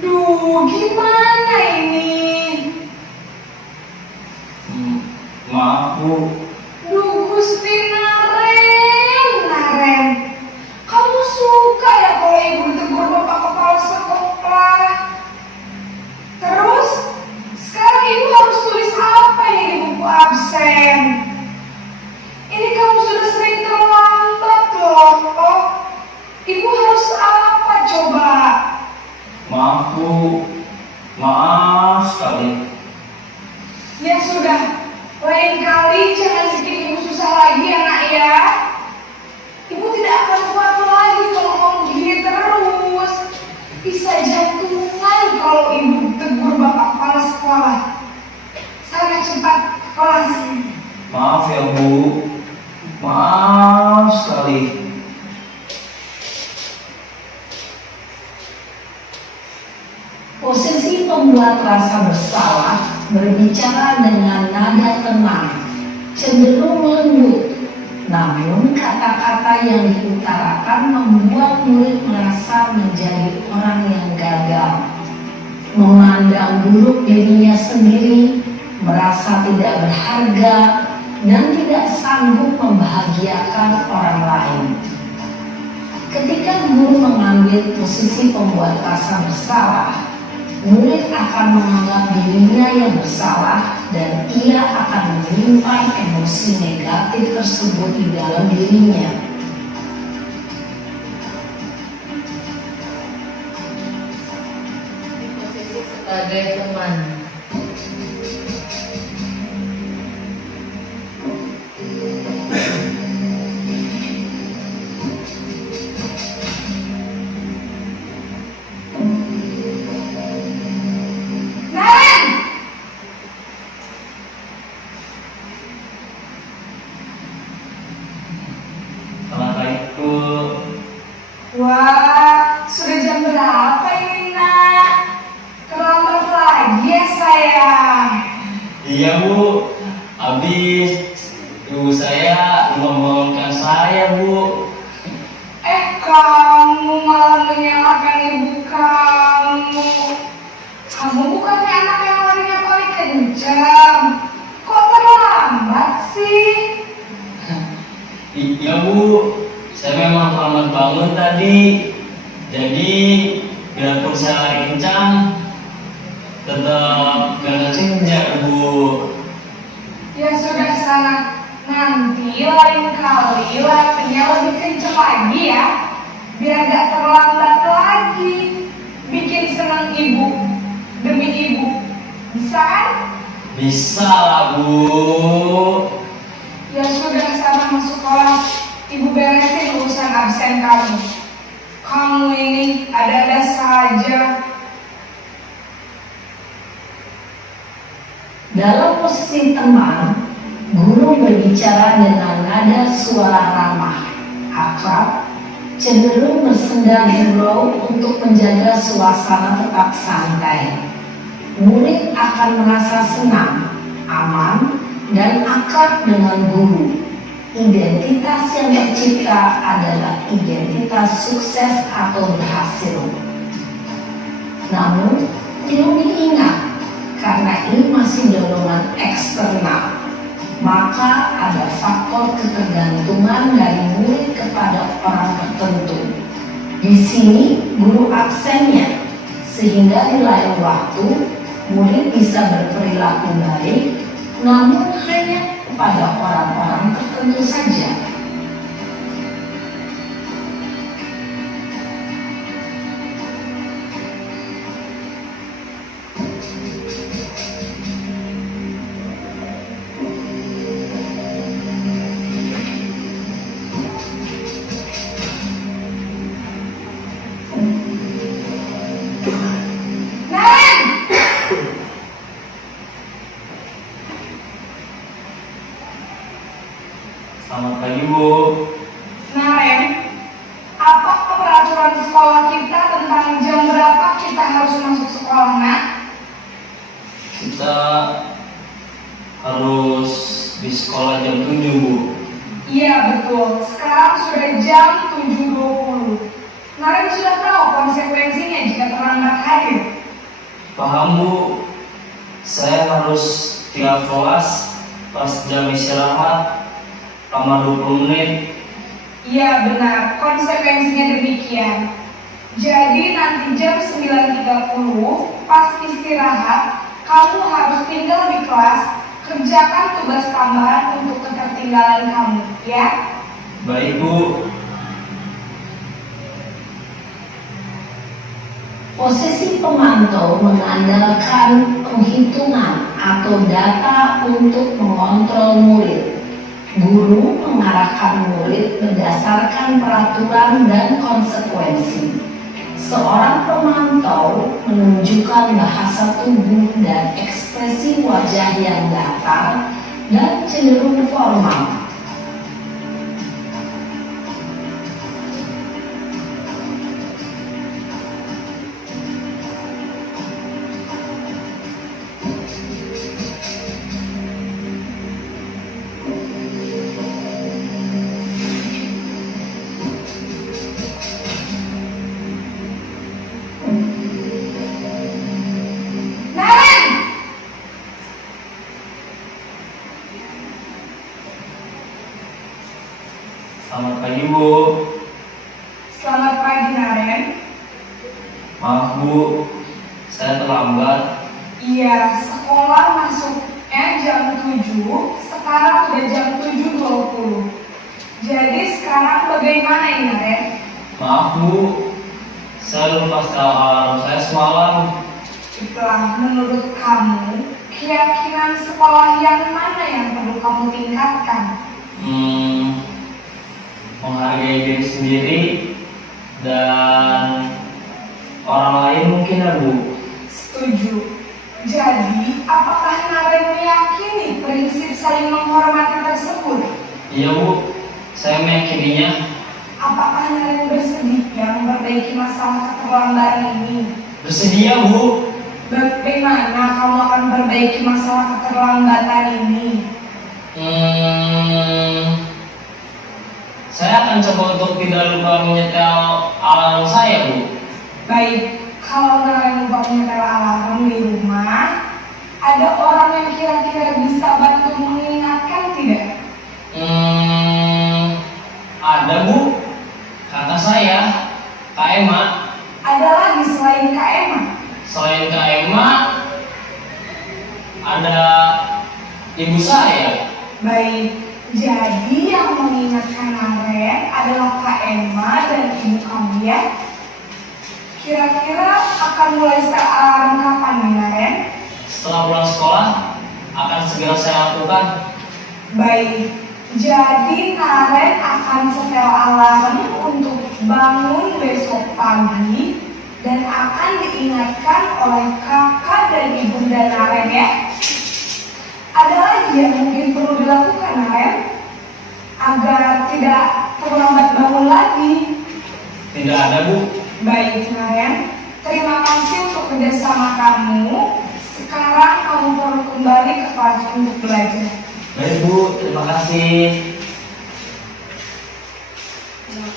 Duh, gimana ini? Maaf, Bu. Duh, Gusti Naren, kamu suka ya kalau ibu ditegur bapak kepala sekolah? Terus, sekarang ibu harus tulis apa ini di buku absen? Ini kamu sudah sering terlambat loh. Oh, ibu harus apa coba? Maaf, Bu. Maaf sekali. Ya sudah, lain kali jangan bikin ibu susah lagi ya nak ya. Ibu tidak akan kuat lagi kalau kamu begini terus. Bisa jantungan kalau ibu tegur bapak kepala sekolah. Sana cepat ke kelas. Maaf ya, Bu. Maaf sekali. Posisi pembuat rasa bersalah berbicara dengan nada tenang, cenderung lembut, namun kata-kata yang diutarakan membuat murid merasa menjadi orang yang gagal, memandang buruk dirinya sendiri, merasa tidak berharga, dan tidak sanggup membahagiakan orang lain. Ketika guru mengambil posisi pembuat rasa bersalah, murid akan menganggap dirinya yang bersalah dan ia akan menyimpan emosi negatif tersebut di dalam dirinya. Posisi sebagai teman. Naren! Selamat pagi, Bu. Wah, sudah jam berapa ini nak? Terlambat lagi ya sayang. Iya, Bu. Habis ibu saya membangunkan saya, Bu. Kamu malah menyalahkan ibu kamu. Kamu bukannya anak yang larinya paling kencang. Kok terlambat sih? Iya, Bu. Saya memang terlambat bangun tadi. Jadi, biarpun saya lari kencang, tetap gak kejar, Bu. Ya sudah sana. Nanti lain kali larinya lebih kencang lagi ya. Biar gak terlambat lagi. Bikin senang ibu. Demi ibu. Bisa kan? Bisa lah, Bu. Ya sudah sana masuk kelas. Ibu beresin urusan absen kamu. Kamu ini ada-ada saja. Dalam posisi teman, guru berbicara dengan nada suara ramah, akrab, cenderung bersenda gurau untuk menjaga suasana tetap santai. Murid akan merasa senang, aman, dan akrab dengan guru. Identitas yang tercipta adalah identitas sukses atau berhasil. Namun, perlu diingat, karena ini masih dorongan eksternal, maka ada faktor ketergantungan dari murid kepada orang tertentu. Di sini, guru absennya, sehingga di lain waktu, murid bisa berperilaku baik, namun hanya kepada orang-orang tertentu saja. Selamat pagi, Bu. Naren, apa peraturan sekolah kita tentang jam berapa kita harus masuk sekolah, nak? Kita harus di sekolah jam 7, Bu. Iya betul, sekarang sudah jam 7.20. Naren sudah tahu konsekuensinya jika terlambat hadir. Paham, Bu. Saya harus tinggal kelas pas jam istirahat selama 20 menit. Iya benar, konsekuensinya demikian. Jadi nanti jam 9.30 pas istirahat, kamu harus tinggal di kelas, kerjakan tugas tambahan untuk ketertinggalan kamu, ya? Baik, Bu. Posisi pemantau mengandalkan penghitungan atau data untuk mengontrol murid. Guru mengarahkan murid berdasarkan peraturan dan konsekuensi. Seorang pemantau menunjukkan bahasa tubuh dan ekspresi wajah yang datar dan cenderung formal. Naren! Selamat pagi, Bu. Selamat pagi, Naren. Maaf, Bu. Saya terlambat. Iya, sekolah masuknya jam 7, sekarang udah jam 7.20. Jadi sekarang bagaimana ini, Naren? Maaf, Bu. Saya lupa setel alarm saya semalam. Itulah menurut kamu, keyakinan sekolah yang mana yang perlu kamu tingkatkan? Menghargai diri sendiri dan orang lain mungkin, ya, Bu. Setuju. Jadi, apakah Naren meyakini prinsip saling menghormati tersebut? Iya, Bu. Saya meyakininya. Apakah Naren bersedia memperbaiki masalah keterlambatan ini? Bersedia, Bu. Bagaimana kamu akan memperbaiki masalah keterlambatan ini? Saya akan coba untuk tidak lupa menyetel alarm saya, Bu. Baik, kalau Naren lupa menyetel alarm di rumah, ada orang yang kira-kira bisa bantu mengingatkan tidak? Ada, Bu. Kakak saya, Kak Emma. Ada lagi selain Kak Emma? Selain Kak Emma, ada ibu saya. Baik, jadi yang mengingatkan Naren adalah Kak Emma dan ibu kamu, ya? Kira-kira akan mulai setel alarm kapan nih, Naren? Setelah pulang sekolah, akan segera saya lakukan. Baik, jadi Naren akan setel alarm untuk bangun besok pagi dan akan diingatkan oleh kakak dan ibunda Naren, ya. Ada lagi yang mungkin perlu dilakukan, Naren, agar tidak terlambat bangun lagi. Tidak ada, Bu. Baik, Naren. Terima kasih untuk kerjasama kamu. Sekarang kamu perlu kembali ke kelas untuk belajar. Baik, Bu. Terima kasih.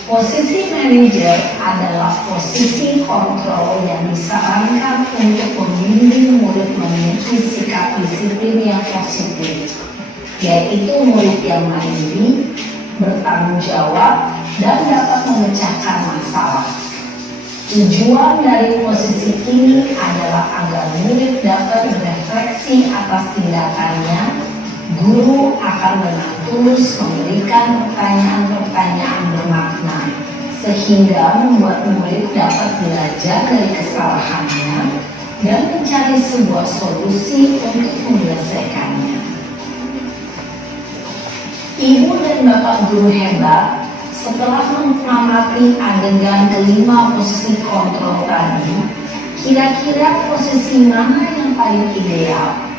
Posisi manajer adalah posisi kontrol yang disarankan untuk membimbing murid memiliki sikap disiplin yang positif, yaitu murid yang mandiri, bertanggung jawab, dan dapat memecahkan masalah. Tujuan dari posisi ini adalah agar murid dapat berefleksi atas tindakannya. Guru akan dengan tulus memberikan pertanyaan-pertanyaan bermakna, sehingga membuat murid dapat belajar dari kesalahannya dan mencari sebuah solusi untuk menyelesaikannya. Ibu dan Bapak guru hebat, setelah mengamati adegan kelima posisi kontrol tadi, kira-kira posisi mana yang paling ideal?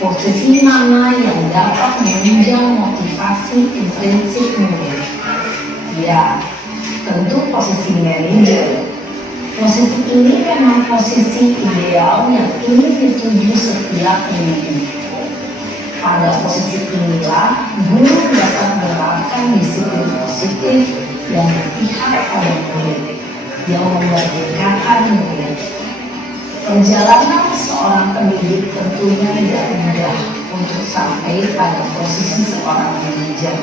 Posisi mana yang dapat menunjang motivasi intrinsik murid? Ya, tentu posisi manajer. Posisi ini memang posisi ideal yang ingin dituju setiap individu. Pada posisi inilah guru dapat menerapkan disiplin positif yang berpihak pada murid, yang memerdekakan murid. Perjalanan seorang pendidik tentunya tidak mudah untuk sampai pada posisi seorang manajer.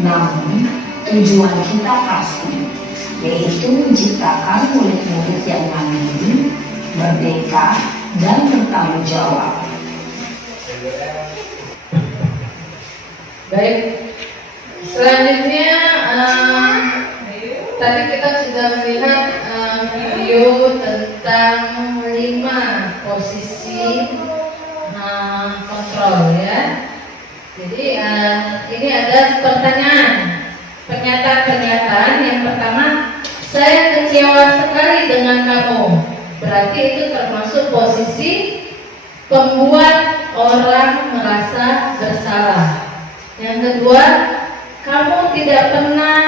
Namun, tujuan kita pasti, yaitu menciptakan murid-murid yang mandiri, merdeka, dan bertanggung jawab. Baik, selanjutnya tadi kita sudah melihat video tentang 5 posisi kontrol ya. Jadi ini ada pernyataan yang pertama, saya kecewa sekali dengan kamu. Berarti itu termasuk posisi pembuat orang merasa bersalah. Yang kedua, kamu tidak pernah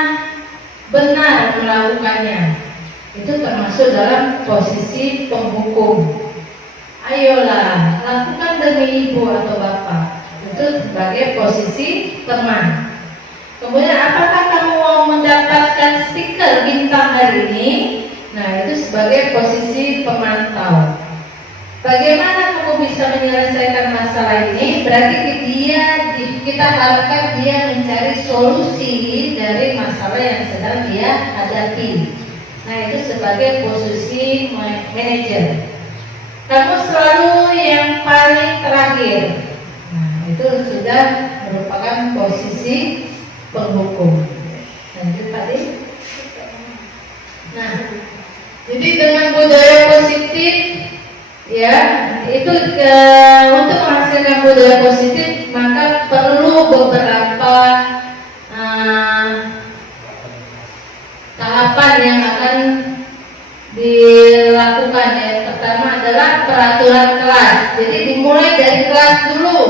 benar melakukannya. Itu termasuk dalam posisi penghukum. Ayolah, lakukan demi ibu atau bapak. Itu sebagai posisi teman. Kemudian, apakah kamu mau mendapatkan stiker bintang hari ini? Nah, itu sebagai posisi pemantau. Bagaimana kamu bisa menyelesaikan masalah ini? Berarti kita harapkan dia mencari solusi dari masalah yang sedang dia hadapi. Nah, itu sebagai posisi manajer. Kamu selalu yang paling terakhir. Nah, itu sudah merupakan posisi penghukum. Lanjut tadi. Nah, jadi dengan budaya positif, ya, itu untuk menghasilkan budaya positif maka perlu beberapa tahapan yang akan dilakukan. Yang pertama adalah peraturan kelas. Jadi dimulai dari kelas dulu.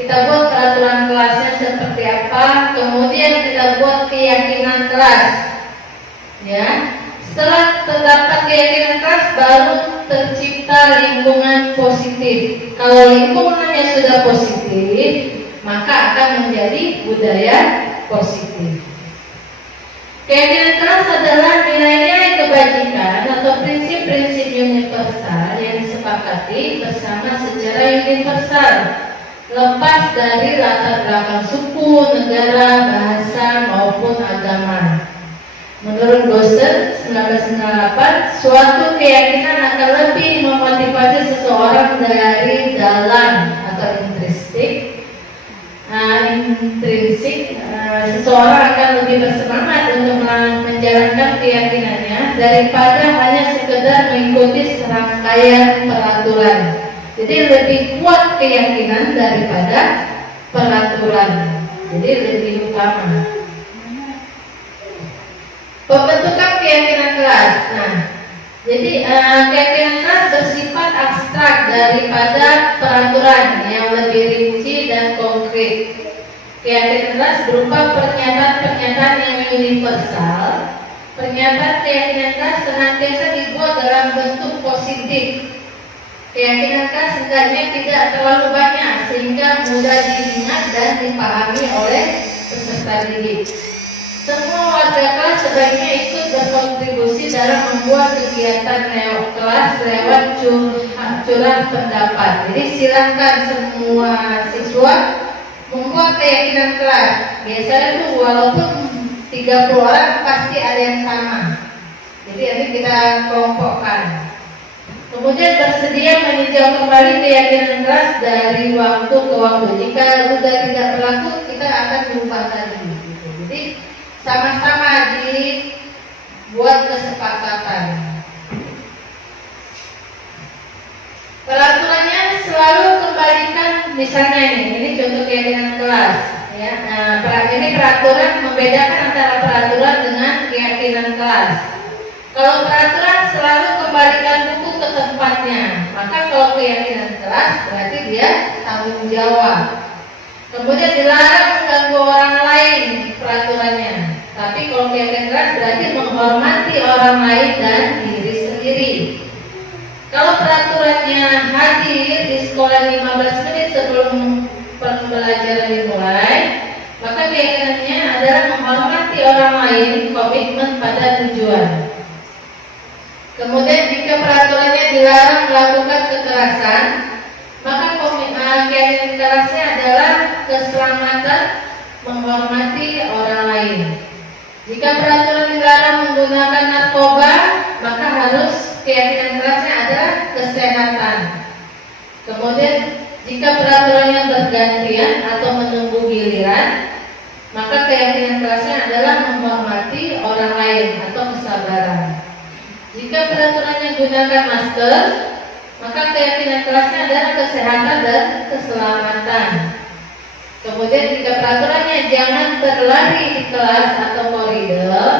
Kita buat peraturan kelasnya seperti apa, kemudian kita buat keyakinan kelas. Ya. Setelah terdapat keyakinan kelas, baru tercipta lingkungan positif. Kalau lingkungannya sudah positif, maka akan menjadi budaya positif. Keyakinan kelas adalah nilai-nilai kebajikan atau prinsip-prinsip universal yang disepakati bersama secara universal, lepas dari latar belakang suku, negara, bahasa, maupun agama. Menurut Gossen 1998, suatu keyakinan akan lebih memotivasi seseorang dari dalam atau intrinsik. Seseorang akan lebih bersemangat untuk menjalankan keyakinannya daripada hanya sekedar mengikuti serangkaian peraturan. Jadi lebih kuat keyakinan daripada peraturan. Jadi lebih utama. Pembentukan keyakinan kelas. Nah, jadi keyakinan kelas bersifat abstrak daripada peraturan yang lebih rinci dan konkret. Keyakinan kelas berupa pernyataan-pernyataan yang universal Pernyataan keyakinan keras senantiasa dibuat dalam bentuk positif. Keyakinan keras hendaknya tidak terlalu banyak sehingga mudah diingat dan dipahami oleh peserta didik. Semua warga kelas sebaiknya ikut berkontribusi dalam membuat kegiatan kelas lewat curah pendapat. Jadi silakan semua siswa membuat keyakinan kelas. Biasanya itu walaupun 30 orang pasti ada yang sama. Jadi nanti kita kelompokkan. Kemudian bersedia meninjau kembali keyakinan kelas dari waktu ke waktu. Jika sudah tidak berlaku, kita akan berubah lagi. Gitu. Jadi sama-sama dibuat kesepakatan. Peraturannya selalu kembalikan, misalnya ini contoh keyakinan kelas. Ya, ini peraturan membedakan antara peraturan dengan keyakinan kelas. Kalau peraturan selalu kembalikan buku ke tempatnya, maka kalau keyakinan kelas berarti dia tanggung jawab. Kemudian dilarang mengganggu orang lain peraturannya. Tapi kalau keyakinan kelas berarti menghormati orang lain dan diri sendiri. Kalau peraturannya hadir di sekolah 15 menit sebelum pembelajaran dimulai, maka keyakinannya adalah menghormati orang lain, komitmen pada tujuan. Kemudian jika peraturannya dilarang melakukan kekerasan, maka keyakinan kerasnya adalah keselamatan, menghormati orang lain. Jika peraturan dilarang menggunakan narkoba, maka harus keyakinan kerasnya adalah kesehatan. Kemudian jika peraturannya bergantian atau menunggu giliran, maka keyakinan kerasnya adalah menghormati orang lain atau kesabaran. Jika peraturannya gunakan masker, maka keyakinan kerasnya adalah kesehatan dan keselamatan. Kemudian jika peraturannya jangan berlari di kelas atau koridor,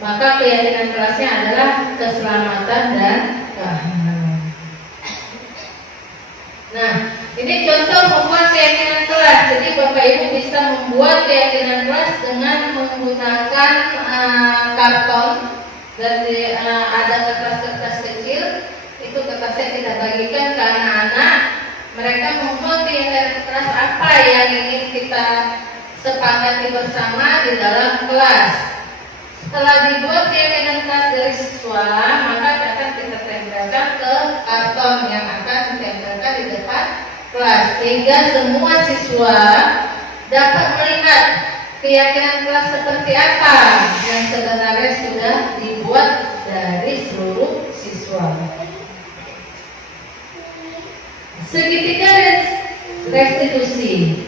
maka keyakinan kerasnya adalah keselamatan dan keamanan. Nah, ini contoh membuat keyakinan kelas. Jadi Bapak Ibu bisa membuat keyakinan kelas dengan menggunakan karton. Dan ada kertas-kertas kecil, itu kertasnya kita bagikan ke anak-anak. Mereka membuat keyakinan keras apa yang ingin kita sepakati bersama di dalam kelas. Setelah dibuat keyakinan keras dari siswa, maka akan kita tempelkan ke karton yang akan ditempelkan di depan kelas, sehingga semua siswa dapat melihat keyakinan kelas seperti apa yang sebenarnya sudah dibuat dari seluruh siswa. Segitiga restitusi.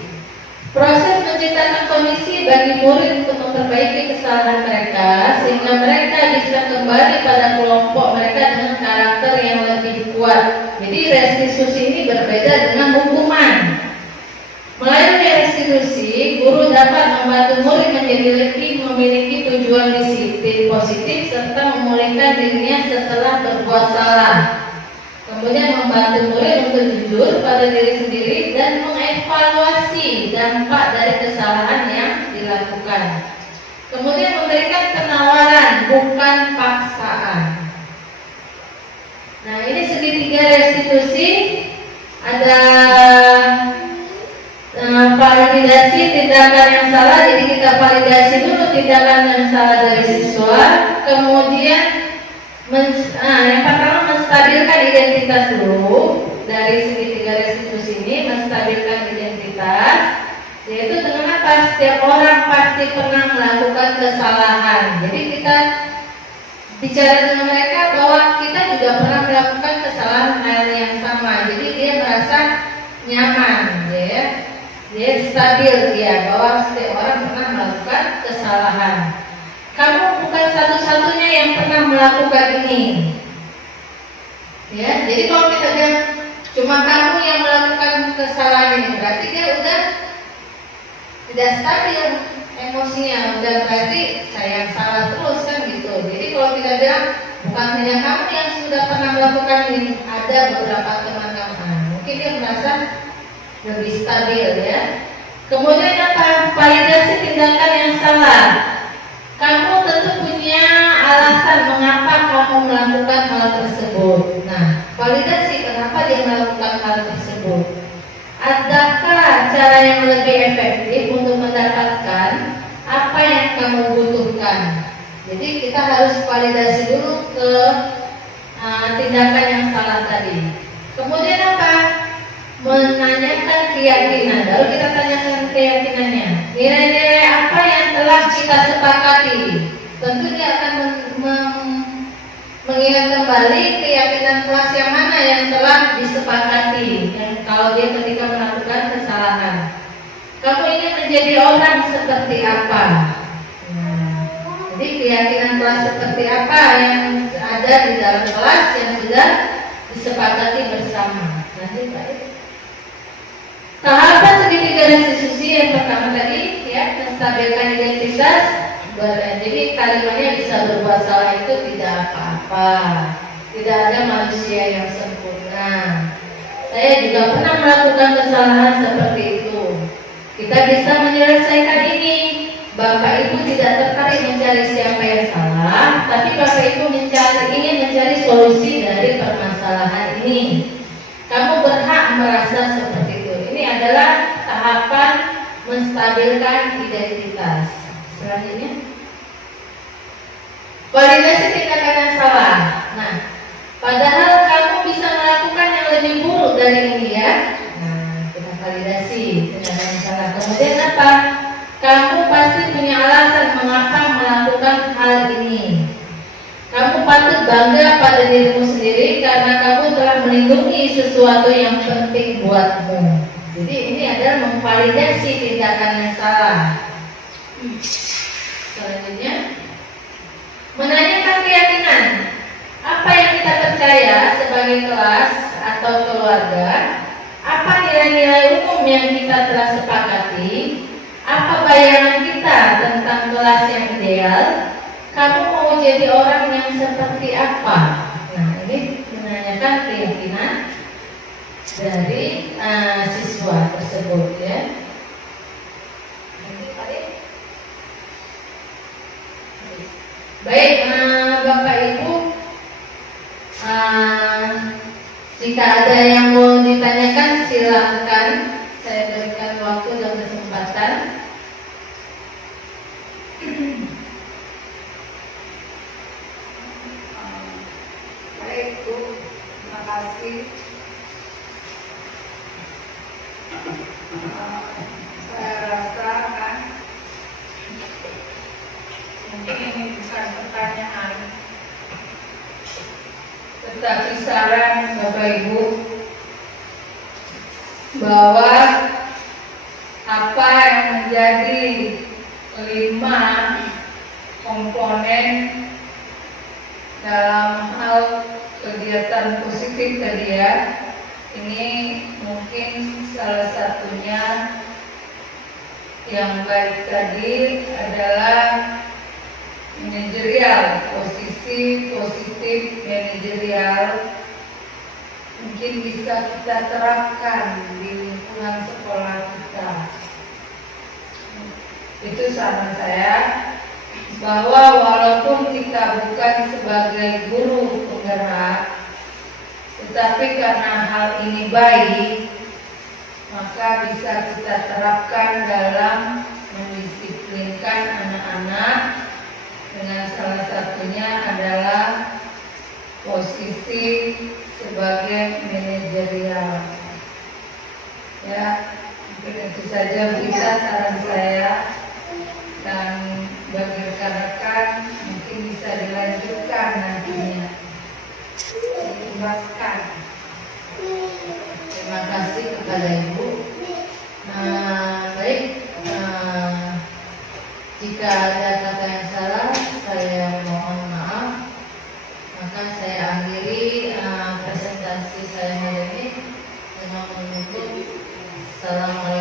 Proses menciptakan kondisi bagi murid untuk memperbaiki kesalahan mereka sehingga mereka bisa kembali pada kelompok mereka dengan karakter yang lebih kuat. Jadi restitusi ini berbeda dengan hukuman. Melalui restitusi, guru dapat membantu murid menjadi lebih memiliki tujuan disiplin positif serta memulihkan dirinya setelah berbuat salah. Kemudian membantu murid untuk jujur pada diri sendiri dan mengevaluasi dampak dari kesalahan yang dilakukan. Kemudian memberikan penawaran, bukan paksaan. Nah, ini segitiga restitusi. Ada validasi tindakan yang salah, jadi kita validasi dulu tindakan yang salah dari siswa. Kemudian yang pertama menstabilkan identitas dulu. Dari segitiga restitusi ini menstabilkan identitas, yaitu dengan apa? Setiap orang pasti pernah melakukan kesalahan. Jadi kita bicara dengan mereka bahwa kita juga pernah melakukan kesalahan hal yang sama. Jadi dia merasa nyaman, ya. Dia stabil dia bahwa setiap orang pernah melakukan kesalahan. Kamu bukan satu-satunya yang pernah melakukan ini. Ya, jadi kalau kita bilang cuma kamu yang melakukan kesalahan ini, berarti dia udah tidak stabil emosinya, udah berarti saya yang salah terus kan gitu. Jadi kalau kita bilang bukan hanya kamu yang sudah pernah melakukan ini, ada beberapa teman kamu, mungkin dia merasa lebih stabil ya. Kemudian apa? Validasi tindakan yang salah. Kamu tentu punya mau melakukan hal tersebut. Nah, validasi kenapa dia melakukan hal tersebut. Adakah cara yang lebih efektif untuk mendapatkan apa yang kamu butuhkan? Jadi kita harus validasi dulu ke tindakan yang salah tadi. Kemudian apa? Menanyakan keyakinan. Lalu kita tanyakan keyakinannya. Nilai-nilai apa yang telah kita sepakati? Tentu dia akan mengingat kembali keyakinan kelas yang mana yang telah disepakati. Yang kalau dia ketika melakukan kesalahan, kamu ingin menjadi orang seperti apa? Jadi keyakinan kelas seperti apa yang ada di dalam kelas yang sudah disepakati bersama. Lanjut Pak. Tahapan segitiga restitusi yang pertama tadi ya, menstabilkan identitas. Jadi kalimatnya bisa berbuat salah itu tidak apa-apa. Tidak ada manusia yang sempurna. Saya juga pernah melakukan kesalahan seperti itu. Kita bisa menyelesaikan ini. Bapak Ibu tidak tertarik mencari siapa yang salah, tapi Bapak Ibu ingin mencari solusi dari permasalahan ini. Kamu berhak merasa seperti itu. Ini adalah tahapan menstabilkan identitas. Selanjutnya, validasi tindakan yang salah. Nah, padahal kamu bisa melakukan yang lebih buruk dari ini ya. Nah, kita validasi tindakan yang salah. Kemudian apa? Kamu pasti punya alasan mengapa melakukan hal ini. Kamu patut bangga pada dirimu sendiri karena kamu telah melindungi sesuatu yang penting buatmu. Jadi ini adalah memvalidasi tindakan yang salah. Selanjutnya, menanyakan keyakinan. Apa yang kita percaya sebagai kelas atau keluarga? Apa nilai-nilai umum yang kita telah sepakati? Apa bayangan kita tentang kelas yang ideal? Kamu mau jadi orang yang seperti apa? Nah, ini menanyakan keyakinan dari siswa tersebut ya. Baik, Bapak Ibu, jika ada yang mau ditanyakan silakan. Saya berikan waktu dan kesempatan. Baik Bu, terima kasih. Saya rasa kan mungkin ini bukan pertanyaan, tetapi saran Bapak Ibu bahwa apa yang menjadi 5 komponen dalam hal kegiatan positif tadi ya, ini mungkin salah satunya yang baik tadi adalah manajerial, posisi positif manajerial mungkin bisa kita terapkan di lingkungan sekolah kita. Itu saran saya, bahwa walaupun kita bukan sebagai guru penggerak, tetapi karena hal ini baik, maka bisa kita terapkan dalam mendisiplinkan anak-anak dengan salah satunya adalah posisi sebagai manajerial. Ya, mungkin itu saja bisa saran saya, dan bagi rekan-rekan mungkin bisa dilanjutkan nantinya, dikembangkan. Terima kasih kepada Ibu. Baik, jika ada kata yang salah, saya mohon maaf. Maka saya akhiri presentasi saya hari ini dengan menutup. Assalamualaikum.